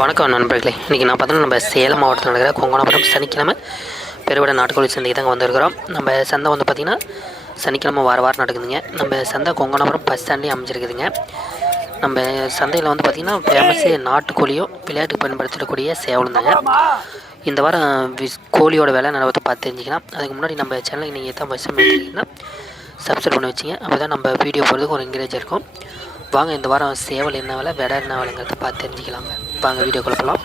வணக்கம் நண்பர்களே. இன்றைக்கி நான் பார்த்தோன்னா நம்ம சேலம் மாவட்டத்தில் நடக்கிற கொங்கணாபுரம் சனிக்கிழமை பெருவிட நாட்டுக்கோழி சந்தைக்கு தாங்க வந்திருக்கிறோம். நம்ம சந்தை வந்து பார்த்திங்கன்னா சனிக்கிழமை வாரம் நடக்குதுங்க. நம்ம சந்தை கொங்கணாபுரம் பஸ் ஸ்டாண்ட்லேயே அமைஞ்சிருக்குதுங்க. நம்ம சந்தையில் வந்து பார்த்திங்கன்னா ஃபேமஸு நாட்டுக்கோழியும் விளையாட்டுக்கு பயன்படுத்தக்கூடிய சேவலும் தாங்க. இந்த வாரம் கோழியோட விலை நிலவரத்தை பார்த்து தெரிஞ்சிக்கலாம். அதுக்கு முன்னாடி நம்ம சேனலுக்கு நீங்கள் தான் பஸ் பண்ணிங்கன்னா சப்ஸ்கிரைப் பண்ணி வச்சிங்க. அப்போ தான் நம்ம வீடியோ போகிறதுக்கு ஒரு என்கரேஜ் இருக்கும். வாங்க இந்த வாரம் சேவல் என்ன விலை விடை என்ன விலைங்கிறத பார்த்து தெரிஞ்சுக்கலாங்க. வாங்க வீடியோ குழப்பலாம்.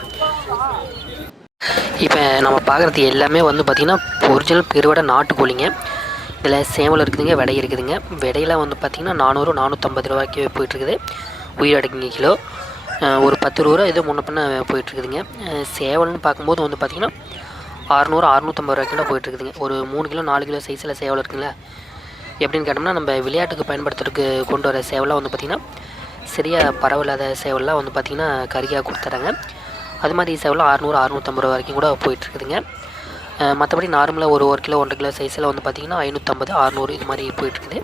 இப்போ நம்ம பார்க்குறது எல்லாமே வந்து பார்த்திங்கன்னா ஒரிஜினல் பெருவிட நாட்டுக்கோழிங்க. இதில் சேவல் இருக்குதுங்க, விடை இருக்குதுங்க. விடையில் வந்து பார்த்திங்கன்னா 400-450 ரூபாய்க்கு போயிட்டுருக்குது. உயிரடக்குங்க கிலோ ஒரு 10 ரூபா ஏதோ முன்ன பின்ன போயிட்டுருக்குதுங்க. சேவல்னு பார்க்கும்போது வந்து பார்த்திங்கன்னா 600-650 ரூபா கிலோ போயிட்டுருக்குதுங்க. ஒரு 3 கிலோ 4 கிலோ சைஸில் சேவல் இருக்குங்களா. எப்படின்னு கேட்டோம்னா நம்ம விளையாட்டுக்கு பயன்படுத்துறதுக்கு கொண்டு வர சேவலாம் வந்து பார்த்திங்கன்னா சரியாக பரவில்லாத சேவல்லாம் வந்து பார்த்திங்கன்னா கறியாக கொடுத்துறாங்க. அது மாதிரி சேவலாம் 600-650 ரூபா வரைக்கும் கூட போயிட்டுருக்குதுங்க. மற்றபடி நார்மலாக ஒரு கிலோ 1 கிலோ சைஸில் வந்து பார்த்திங்கன்னா 550-600 இது மாதிரி போயிட்டுருக்குது.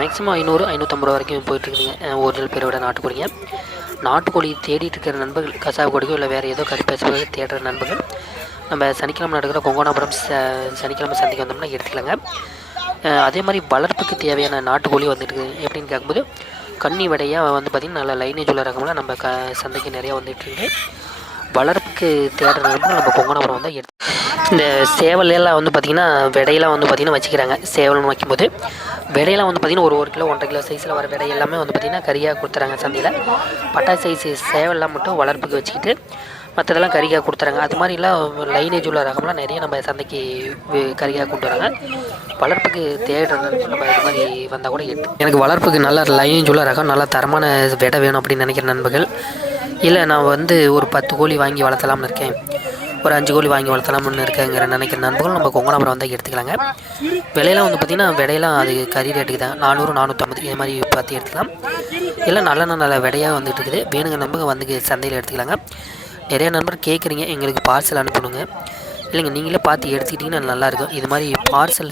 மேக்ஸிமம் 500-550 ரூபா வரைக்கும் போயிட்டுருக்குதுங்க. ஒரிஜினல் பெருவிட நாட்டுக்கோழிங்க. நாட்டுக்கோழி தேடிட்டு இருக்கிற நண்பர்கள், கசாப்பு கோழிக்கோ இல்லை வேறு ஏதோ கறி பேசுவது தேடுற நண்பர்கள் நம்ம சனிக்கிழமை நடக்கிற கொங்கணாபுரம் சனிக்கிழமை சந்தைக்கு வந்தோம்னா எடுத்துக்கலாங்க. அதே மாதிரி வளர்ப்புக்கு தேவையான நாட்டுக்கோழி வந்துட்டு எப்படின்னு கேட்கும்போது கன்னி விடையாக வந்து பார்த்திங்கன்னா நல்லா லைனேஜ் உள்ள ரகம்லாம் நம்ம சந்தைக்கு நிறையா வந்துட்டுருக்கு. வளர்ப்புக்கு தேடுற நண்பர்கள் நம்ம கொங்கணாபுரம் வந்து இந்த சேவலையெல்லாம் வந்து பார்த்திங்கன்னா விடையெல்லாம் வந்து பார்த்திங்கன்னா வச்சுக்கிறாங்க. சேவல்னு வைக்கும்போது விடையெல்லாம் வந்து பார்த்திங்கன்னா ஒரு கிலோ 1.5 கிலோ சைஸில் வர விடை எல்லாமே வந்து பார்த்திங்கன்னா கறியாக கொடுத்துறாங்க சந்தையில். பட்டா சைஸு சேவல்லாம் மட்டும் வளர்ப்புக்கு வச்சுக்கிட்டு மற்றதெல்லாம் கறியாக கொடுத்துறாங்க. அது மாதிரிலாம் லைனேஜ் உள்ள ரகம்லாம் நிறைய நம்ம சந்தைக்கு கறியாக கொண்டு வராங்க. வளர்ப்புக்கு தேடுறது நம்ம இது மாதிரி வந்தால் கூட எனக்கு வளர்ப்புக்கு நல்ல லைனேஜ் உள்ள ரகம் நல்ல தரமான விடை வேணும் அப்படின்னு நினைக்கிற நண்பர்கள், இல்லை நான் வந்து ஒரு 10 கோழி வாங்கி வளர்த்தலாம்னு இருக்கேன், ஒரு 5 கோழி வாங்கி வளர்த்தலாம்னு இருக்கேங்கிற நினைக்கிற நண்பர்கள் நம்ம கொங்கணாபுரம் வந்தால் எடுத்துக்கலாங்க. விலையெல்லாம் வந்து பார்த்திங்கன்னா விடையெல்லாம் அது கறி ரேட்டுக்கு தான் 400-450 இது மாதிரி பார்த்து எடுத்துக்கலாம். இல்லை நல்ல விடையாக வந்துட்டு இருக்குது. வேணுங்க நண்பர்கள் வந்து சந்தையில் எடுத்துக்கலாங்க. நிறையா நண்பர் கேட்குறீங்க எங்களுக்கு பார்சல் அனுப்பணுங்க. இல்லைங்க நீங்களே பார்த்து எடுத்துக்கிட்டிங்கன்னா நல்லாயிருக்கும். இது மாதிரி பார்சல்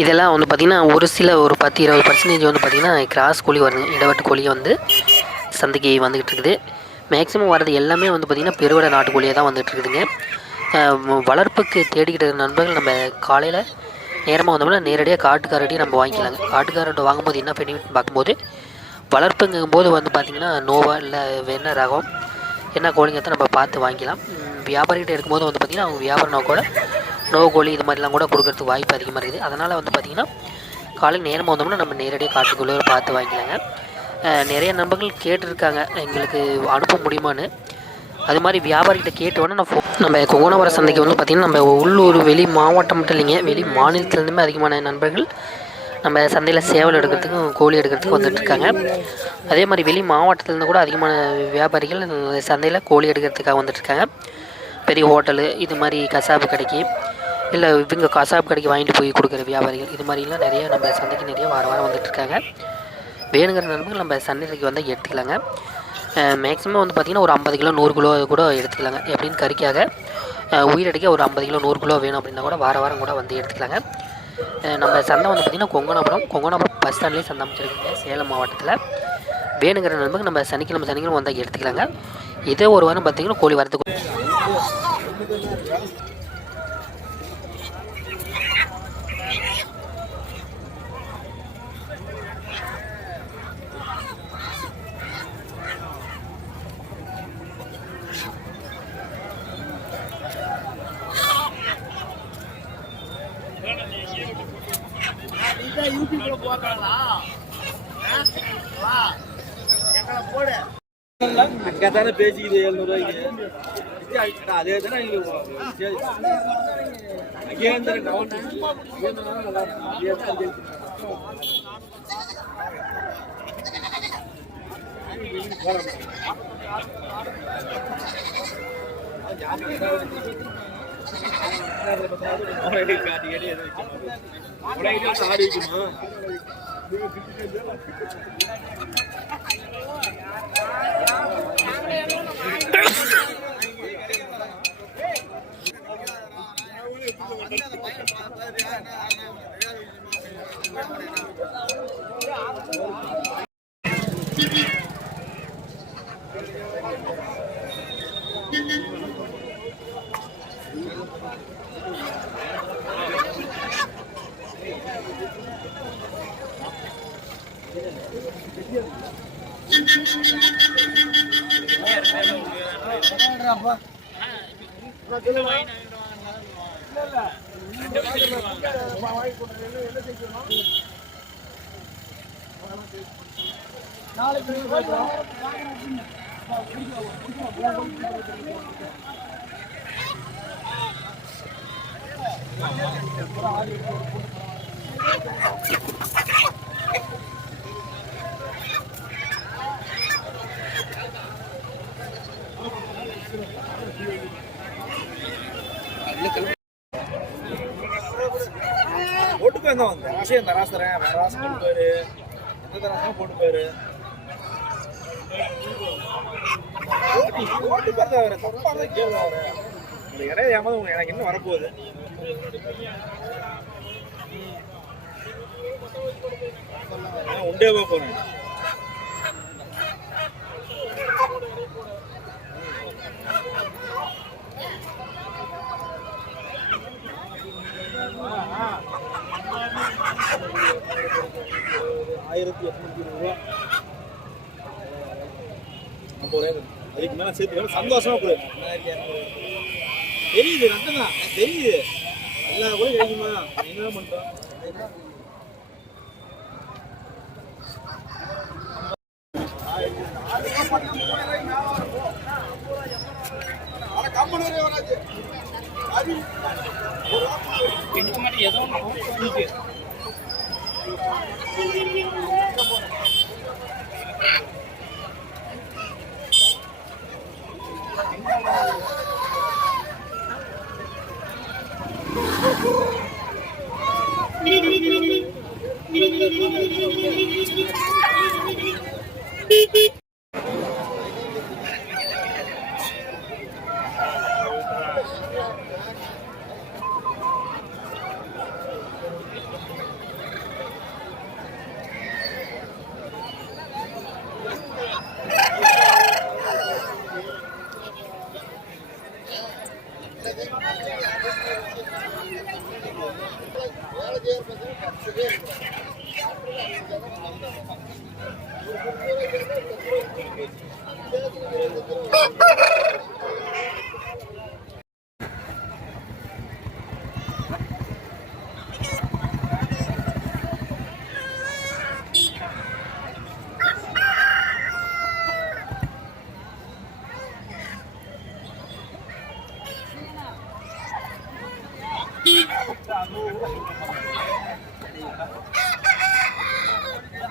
இதெல்லாம் வந்து பார்த்திங்கன்னா ஒரு 10-20% வந்து பார்த்திங்கன்னா கிராஸ் கோழி வருதுங்க. இடவட்டு கோழியை வந்து சந்தைக்கு வந்துக்கிட்டு இருக்குது. மேக்ஸிமம் வர்றது எல்லாமே வந்து பார்த்திங்கன்னா பெருவிட நாட்டுக்கோழியாக தான் வந்துட்டு இருக்குதுங்க. வளர்ப்புக்கு தேடிக்கிட்டு இருக்கிற நண்பர்கள் நம்ம காலையில் நேரமாக வந்தோம்னா நேரடியாக காட்டுக்காரட்டையும் நம்ம வாங்கிக்கலாங்க. காட்டுக்காரர்கிட்ட வாங்கும்போது என்ன பெனிஃபிட் பார்க்கும்போது வளர்ப்புங்கும்போது வந்து பார்த்திங்கன்னா நோவா இல்லை என்ன ரகம் என்ன கோழிங்கத்தை நம்ம பார்த்து வாங்கிக்கலாம். வியாபாரிகிட்ட எடுக்கும்போது வந்து பார்த்திங்கன்னா அவங்க வியாபார நோக்கோட நோவு கோழி இது மாதிரிலாம் கூட கொடுக்கறதுக்கு வாய்ப்பு அதிகமாக இருக்குது. அதனால் வந்து பார்த்திங்கன்னா காலையில் நேரமாக வந்தோம்னா நம்ம நேரடியாக காட்டுக்குள்ளே பார்த்து வாங்கிக்கலாங்க. நிறைய நண்பர்கள் கேட்டிருக்காங்க எங்களுக்கு அனுப்ப முடியுமான்னு. அது மாதிரி வியாபாரிகிட்ட கேட்டோன்னே நம்ம கொங்கணாபுரம் சந்தைக்கு வந்து பார்த்திங்கன்னா நம்ம உள்ளூர் வெளி மாவட்டம் மட்டும் இல்லைங்க, வெளி மாநிலத்துலேருந்துமே அதிகமான நண்பர்கள் நம்ம சந்தையில் சேவல் எடுக்கிறதுக்கும் கோழி எடுக்கிறதுக்கும் வந்துட்டுருக்காங்க. அதே மாதிரி வெளி மாவட்டத்துலேருந்து கூட அதிகமான வியாபாரிகள் சந்தையில் கோழி எடுக்கிறதுக்காக வந்துட்டுருக்காங்க. பெரிய ஹோட்டலு இது மாதிரி கசாப்பு கடைக்கு இல்லை இவங்க கசாப்பு கடைக்கு வாங்கிட்டு போய் கொடுக்குற வியாபாரிகள் இது மாதிரிலாம் நிறைய நம்ம சந்தைக்கு நிறைய வாரம் வந்துட்டுருக்காங்க. வேணுங்கிற நண்பர்கள் நம்ம சந்தைக்கு வந்து எடுத்துக்கலாங்க. மேக்ஸிமம் வந்து பார்த்திங்கன்னா ஒரு 50 கிலோ 100 கிலோ கூட எடுத்துக்கலாங்க. எப்படின்னு கறிக்காக உயிரடிக்க ஒரு 50 கிலோ 100 கிலோ வேணும் அப்படின்னா கூட வாரம் கூட வந்து எடுத்துக்கலாங்க. நம்ம சந்தை வந்து பார்த்திங்கன்னா கொங்கணாபுரம் பஸ் ஸ்டாண்ட்லேயே சந்தை அமைச்சிருக்குங்க சேலம் மாவட்டத்தில். வேணுங்கிற நண்பர்கள் நம்ம சனிக்கிழமை வந்தால் எடுத்துக்கலாங்க. இதே ஒரு வாரம் பார்த்திங்கன்னா கோழி வரதுக்கு யூடியூப்ல போடுறாங்களா போடு அக்கா தானே பேசிக்குது 700 ரூபாய்க்கு அதே தானே ஆடி வைக்குமா போட்டு போயிருந்தோம் அந்த ராசியம் தராசு தரேன் வேற ராசி போட்டு போயிரு எந்த தராசும் போட்டு போயிரு போட்டு பார்த்தா அவரை தப்பா தான் கேள்வி அவரை இந்த இடையில ஏமாவது எனக்கு இன்னும் வரப்போகுது உண்டே போறேன் ஆயிரத்தி 820 ரூபா அதுக்கு மேல சேர்த்து சந்தோஷமா கொடு தெரியுது நட்டனா தெரியுது எல்லா கூட கிடைக்குமா என்ன பண்றோம்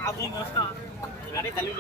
அப்படிங்க தள்ளி